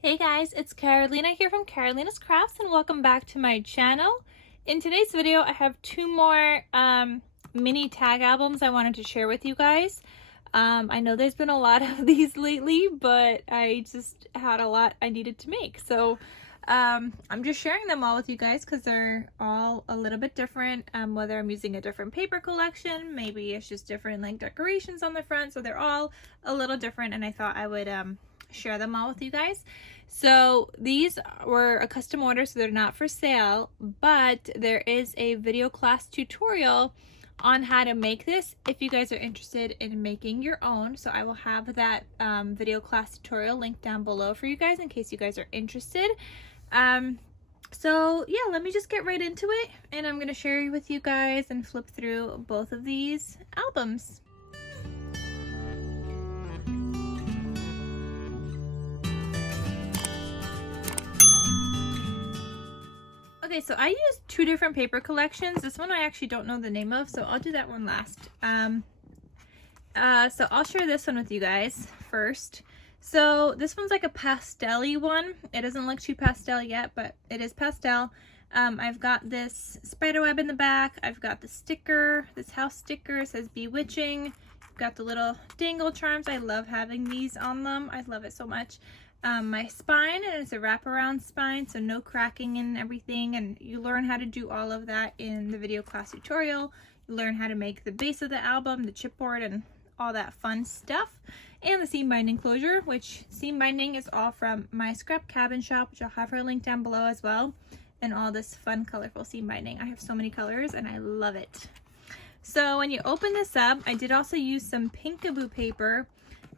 Hey guys, it's Carolina here from KarolinasKrafts and welcome back to my channel. In today's video, I have two more mini tag albums I wanted to share with you guys. I know there's been a lot of these lately, but I just had a lot I needed to make. So I'm just sharing them all with you guys because they're all a little bit different. Whether I'm using a different paper collection, maybe it's just different like decorations on the front. So they're all a little different and I thought I would share them all with you guys. So these were a custom order, so they're not for sale, but there is a video class tutorial on how to make this if you guys are interested in making your own. So I will have that video class tutorial linked down below for you guys in case you guys are interested. So yeah, let me just get right into it and I'm going to share with you guys and flip through both of these albums. Okay, so I used two different paper collections. This one I actually don't know the name of, so I'll do that one last. So I'll share this one with you guys first. So this one's like a pastel-y one. It doesn't look too pastel yet, but it is pastel. I've got this spider web in the back. I've got the sticker, this house sticker. It says Bewitching. I've got the little dangle charms. I love having these on them. I love it so much. My spine, and it's a wraparound spine, so no cracking and everything, and you learn how to do all of that in the video class tutorial. You learn how to make the base of the album, the chipboard, and all that fun stuff, and the seam binding closure, which seam binding is all from my scrap cabin shop, which I'll have her link down below as well, and all this fun colorful seam binding. I have so many colors and I love it. So when you open this up, I did also use some Pinkaboo paper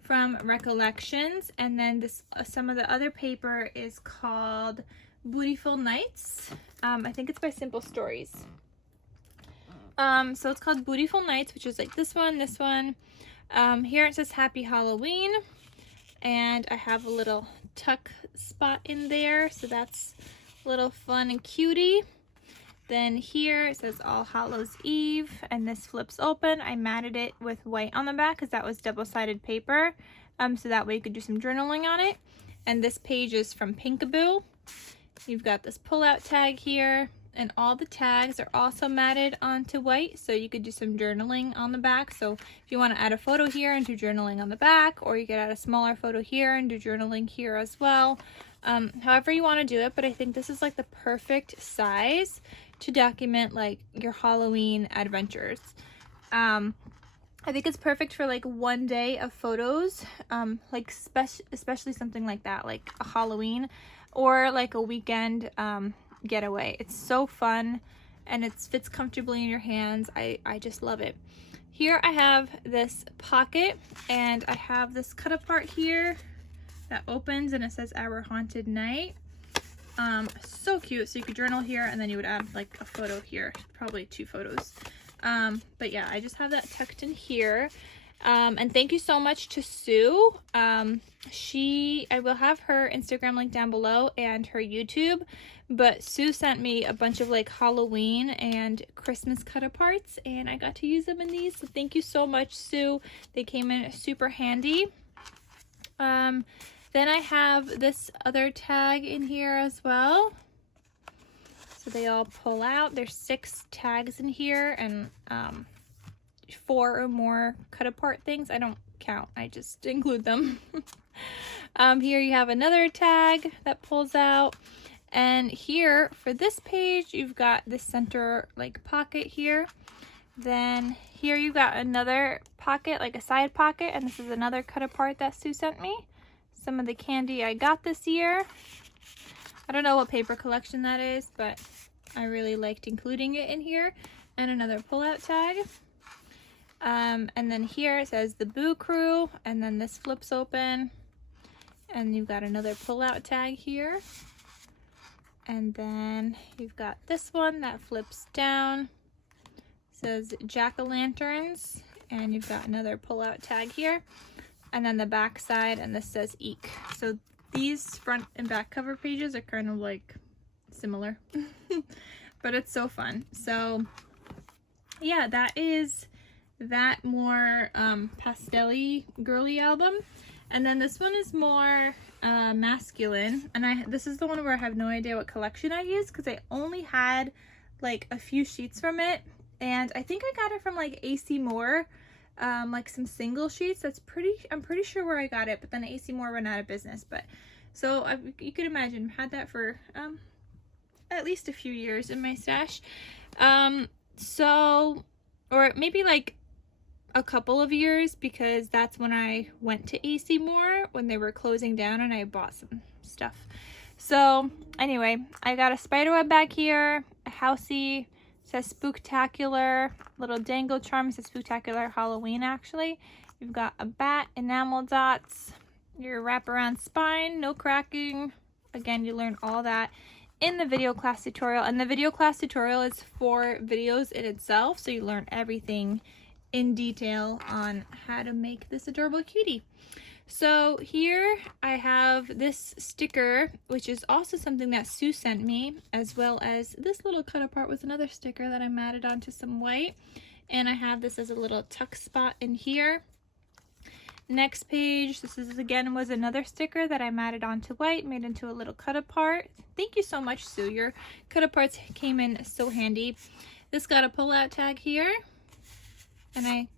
from Recollections, and then this some of the other paper is called Bootiful Nights. I think it's by Simple Stories. So it's called Bootiful Nights, which is like this one. Here it says Happy Halloween, and I have a little tuck spot in there, so that's a little fun and cutie. Then here it says All Hallows Eve, and this flips open. I matted it with white on the back because that was double-sided paper, so that way you could do some journaling on it. And this page is from Pinkaboo. You've got this pull-out tag here, and all the tags are also matted onto white, so you could do some journaling on the back. So if you want to add a photo here and do journaling on the back, or you could add a smaller photo here and do journaling here as well. However you want to do it, but I think this is like the perfect size to document like your Halloween adventures. I think it's perfect for like one day of photos, like especially something like that, like a Halloween or like a weekend getaway. It's so fun and it fits comfortably in your hands. I just love it. Here I have this pocket, and I have this cut apart here that opens, and it says Our Haunted Night. So cute. So you could journal here, and then you would add like a photo here, probably 2 photos. But yeah, I just have that tucked in here. And thank you so much to Sue. I will have her Instagram link down below and her YouTube, but Sue sent me a bunch of like Halloween and Christmas cut aparts, and I got to use them in these. So thank you so much, Sue. They came in super handy. Then I have this other tag in here as well. So they all pull out. There's 6 tags in here, and 4 or more cut apart things. I don't count, I just include them. Here you have another tag that pulls out. And here for this page, you've got the center like pocket here. Then here you've got another pocket, like a side pocket, and this is another cut apart that Sue sent me. Some of the candy I got this year. I don't know what paper collection that is, but I really liked including it in here. And another pull-out tag. And then here it says the Boo Crew, and then this flips open. And you've got another pull-out tag here. And then you've got this one that flips down. It says Jack-o'-lanterns, and you've got another pull-out tag here. And then the back side, and this says Eek. So these front and back cover pages are kind of like similar, but it's so fun. So yeah, that is that more pastel-y girly album. And then this one is more masculine, and this is the one where I have no idea what collection I used because I only had like a few sheets from it, and I think I got it from like AC Moore, like some single sheets. I'm pretty sure where I got it, but then AC Moore went out of business. But so you could imagine, had that for at least a few years in my stash. So, or maybe like a couple of years, because that's when I went to AC Moore when they were closing down and I bought some stuff. So anyway, I got a spiderweb back here, a housey, says Spooktacular, little dangle charm, says Spooktacular Halloween actually. You've got a bat, enamel dots, your wraparound spine, no cracking. Again, you learn all that in the video class tutorial, and the video class tutorial is 4 videos in itself, so you learn everything in detail on how to make this adorable cutie. So here I have this sticker, which is also something that Sue sent me, as well as this little cut apart with another sticker that I matted onto some white, and I have this as a little tuck spot in here. Next page, this is again was another sticker that I matted onto white, made into a little cut apart. Thank you so much, Sue. Your cut aparts came in so handy. This got a pull out tag here, and I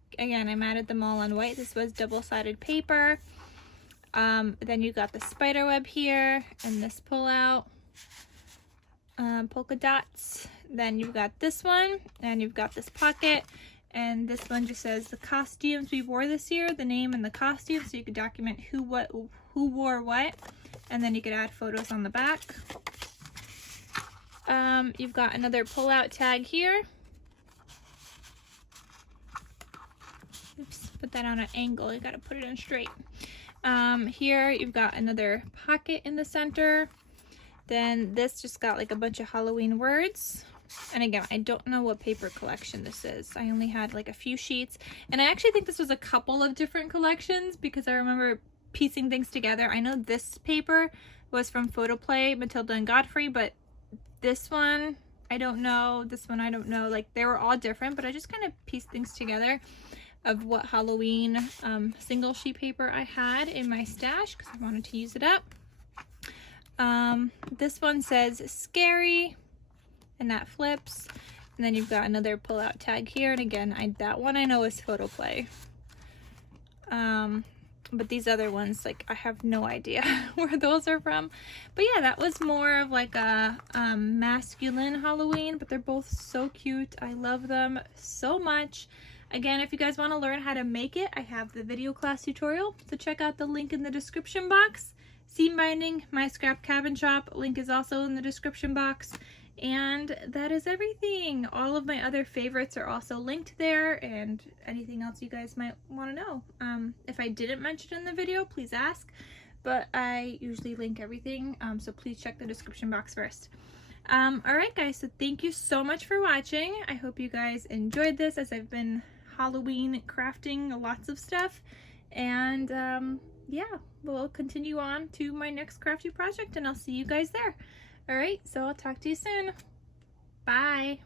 matted them all on white. This was double-sided paper. Then you got the spider web here and this pull out, polka dots. Then you've got this one, and you've got this pocket, and this one just says the costumes we wore this year, the name and the costume, so you could document who wore what, and then you could add photos on the back. You've got another pull out tag here. Oops, put that on an angle, you gotta put it in straight. Here you've got another pocket in the center. Then this just got like a bunch of Halloween words. And again, I don't know what paper collection this is. I only had like a few sheets. And I actually think this was a couple of different collections because I remember piecing things together. I know this paper was from PhotoPlay, Matilda and Godfrey, but this one, I don't know. This one, I don't know. Like, they were all different, but I just kind of pieced things together of what Halloween single sheet paper I had in my stash because I wanted to use it up. This one says scary, and that flips, and then you've got another pull out tag here, and again, that one I know is PhotoPlay. But these other ones, like, I have no idea where those are from. But yeah, that was more of like a masculine Halloween, but they're both so cute. I love them so much. Again, if you guys want to learn how to make it, I have the video class tutorial, so check out the link in the description box. Seam binding, my scrap cabin shop, link is also in the description box. And that is everything. All of my other favorites are also linked there, and anything else you guys might want to know. If I didn't mention it in the video, please ask, but I usually link everything, so please check the description box first. Alright guys, so thank you so much for watching. I hope you guys enjoyed this, as I've been Halloween crafting lots of stuff, and yeah, we'll continue on to my next crafty project, and I'll see you guys there. Alright, so I'll talk to you soon. Bye!